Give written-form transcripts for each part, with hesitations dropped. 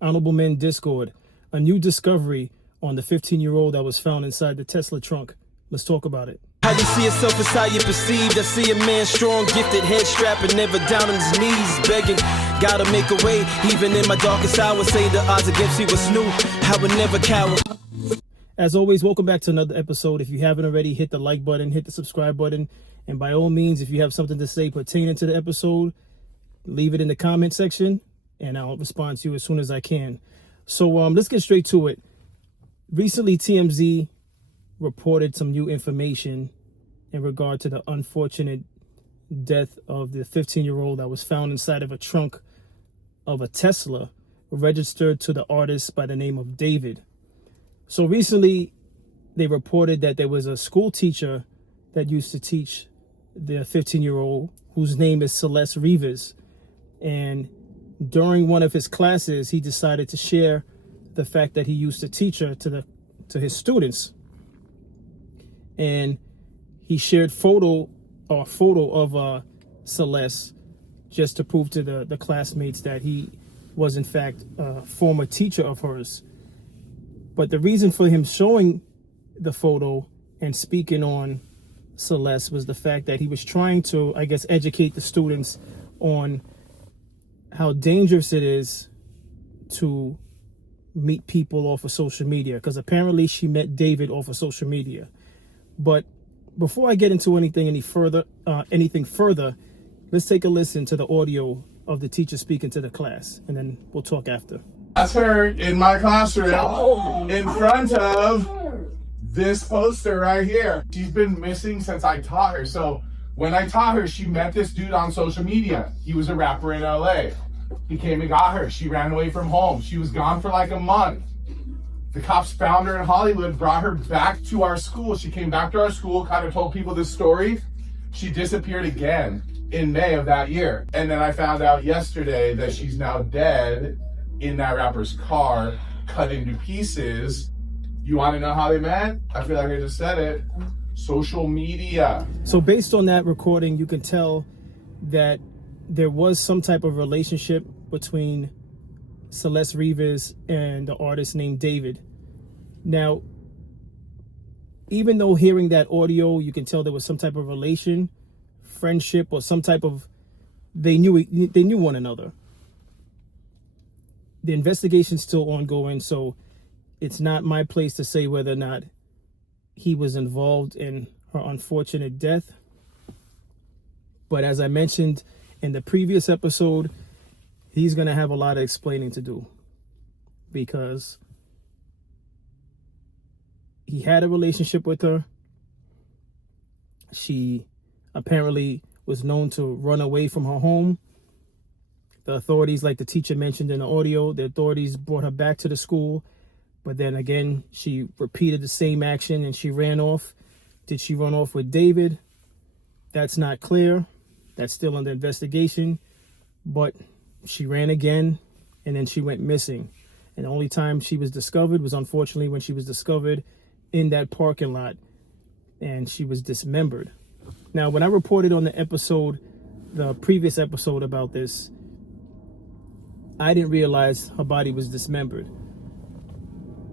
Honorable Men Discord, a new discovery on the 15-year-old that was found inside the Tesla trunk. Let's talk about it. How you see yourself is how you perceived. I see a man strong, gifted, head strapping, never down on his knees, begging. Gotta make a way, even in my darkest hour. Say the odds against me was new. I would never cower. As always, welcome back to another episode. If you haven't already, hit the like button, hit the subscribe button. And by all means, if you have something to say pertaining to the episode, leave it in the comment section and I'll respond to you as soon as I can. So let's get straight to it. Recently, TMZ reported some new information in regard to the unfortunate death of the 15-year-old that was found inside of a trunk of a Tesla registered to the artist by the name of David. So recently, they reported that there was a school teacher that used to teach the 15-year-old, whose name is Celeste. And during one of his classes, he decided to share the fact that he used to teach her to his students. And he shared photo of Celeste just to prove to the classmates that he was in fact a former teacher of hers. But the reason for him showing the photo and speaking on Celeste was the fact that he was trying to, I guess, educate the students on how dangerous it is to meet people off of social media, because apparently she met David off of social media. But before I get into anything further, let's take a listen to the audio of the teacher speaking to the class, and then we'll talk after. That's her in my classroom in front of this poster right here. She's been missing since I taught her. So when I taught her, she met this dude on social media. He was a rapper in LA. He came and got her. She ran away from home. She was gone for like a month. The cops found her in Hollywood, brought her back to our school. She came back to our school, kind of told people this story. She disappeared again in May of that year. And then I found out yesterday that she's now dead in that rapper's car, cut into pieces. You want to know how they met? I feel like I just said it. Social media. So based on that recording, you can tell that there was some type of relationship between Celeste and the artist named David. Now, even though hearing that audio, you can tell there was some type of relation, friendship, or some type of, they knew one another. The investigation's still ongoing, so it's not my place to say whether or not he was involved in her unfortunate death. But as I mentioned in the previous episode, he's going to have a lot of explaining to do, because he had a relationship with her. She apparently was known to run away from her home. The authorities, like the teacher mentioned in the audio, the authorities brought her back to the school. But then again, she repeated the same action and she ran off. Did she run off with David? That's not clear. That's still under investigation. But she ran again and then she went missing. And the only time she was discovered was unfortunately when she was discovered in that parking lot and she was dismembered. Now, when I reported on the previous episode about this, I didn't realize her body was dismembered.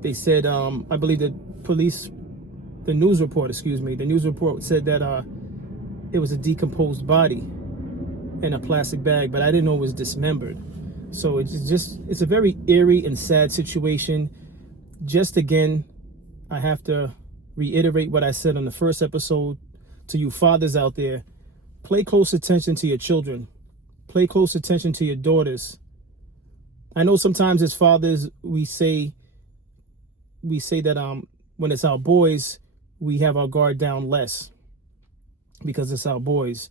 They said, I believe the news report said that it was a decomposed body in a plastic bag, but I didn't know it was dismembered. So it's a very eerie and sad situation. Just again, I have to reiterate what I said on the first episode to you fathers out there. Pay close attention to your children. Pay close attention to your daughters. I know sometimes as fathers, we say that when it's our boys, we have our guard down less because it's our boys.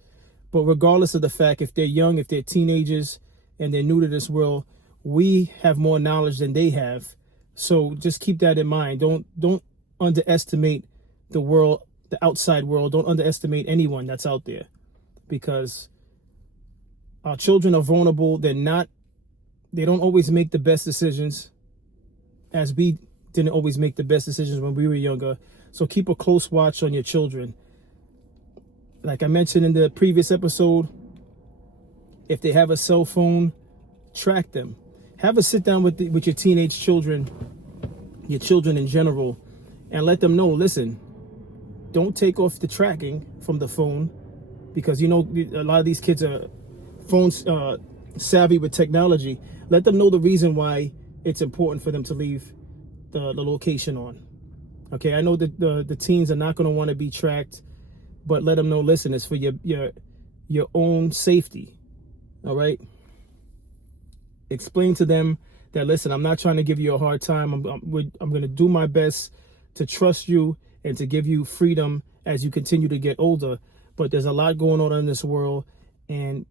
But regardless of the fact, if they're young, if they're teenagers, and they're new to this world, we have more knowledge than they have. So just keep that in mind. Don't underestimate the world, the outside world. Don't underestimate anyone that's out there, because our children are vulnerable. They don't always make the best decisions, as we didn't always make the best decisions when we were younger. So keep a close watch on your children. Like I mentioned in the previous episode, if they have a cell phone, track them. have a sit down with your teenage children, your children in general, and let them know, listen, don't take off the tracking from the phone, because, you know, a lot of these kids are phones savvy with technology. Let them know the reason why it's important for them to leave the location on. Okay, I know that the teens are not going to want to be tracked, but let them know, listen, it's for your own safety. All right. Explain to them that, listen, I'm not trying to give you a hard time. I'm going to do my best to trust you and to give you freedom as you continue to get older. But there's a lot going on in this world, and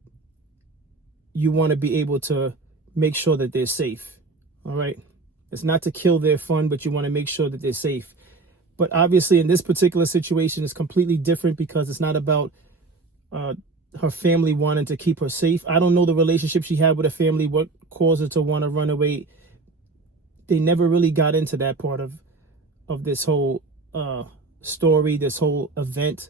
you want to be able to make sure that they're safe. All right. It's not to kill their fun, but you want to make sure that they're safe. But obviously in this particular situation, it's completely different, because it's not about her family wanting to keep her safe. I don't know the relationship she had with her family, what caused her to want to run away. They never really got into that part of this whole story, this whole event.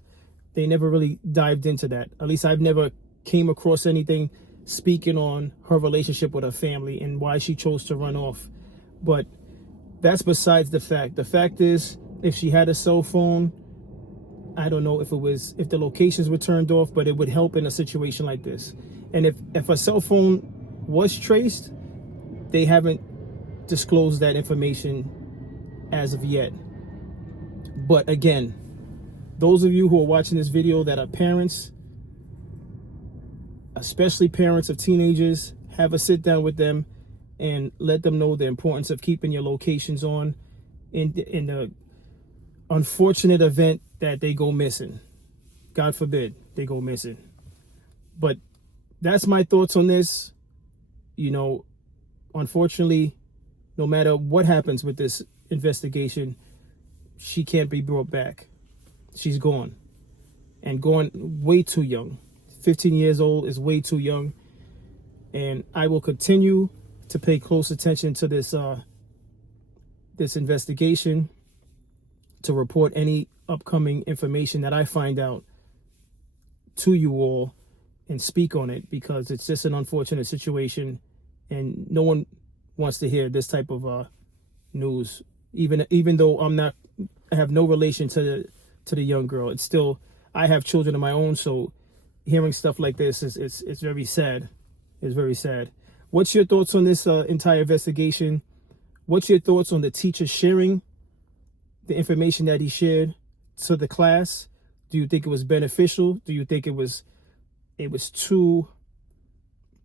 They never really dived into that. At least I've never came across anything speaking on her relationship with her family and why she chose to run off. But that's besides the fact. The fact is, if she had a cell phone, I don't know if the locations were turned off, but it would help in a situation like this. And if a cell phone was traced, they haven't disclosed that information as of yet. But again, those of you who are watching this video that are parents, especially parents of teenagers, have a sit down with them and let them know the importance of keeping your locations on in the unfortunate event that they go missing. God forbid they go missing. But that's my thoughts on this. You know, unfortunately, no matter what happens with this investigation, she can't be brought back. She's gone, and gone way too young. 15 years old is way too young. And I will continue to pay close attention to this investigation, to report any upcoming information that I find out to you all and speak on it, because it's just an unfortunate situation and no one wants to hear this type of news. Even though I have no relation to the young girl, it's still, I have children of my own, so hearing stuff like this is very sad. It's very sad. What's your thoughts on this entire investigation? What's your thoughts on the teacher sharing the information that he shared to the class? Do you think it was beneficial? Do you think it was too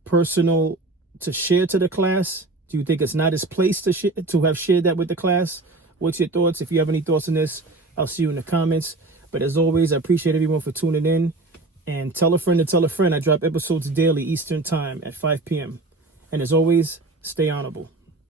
personal to share to the class? Do you think it's not his place to have shared that with the class? What's your thoughts? If you have any thoughts on this, I'll see you in the comments. But as always, I appreciate everyone for tuning in. And tell a friend to tell a friend. I drop episodes daily Eastern time at 5 p.m. And as always, stay honorable.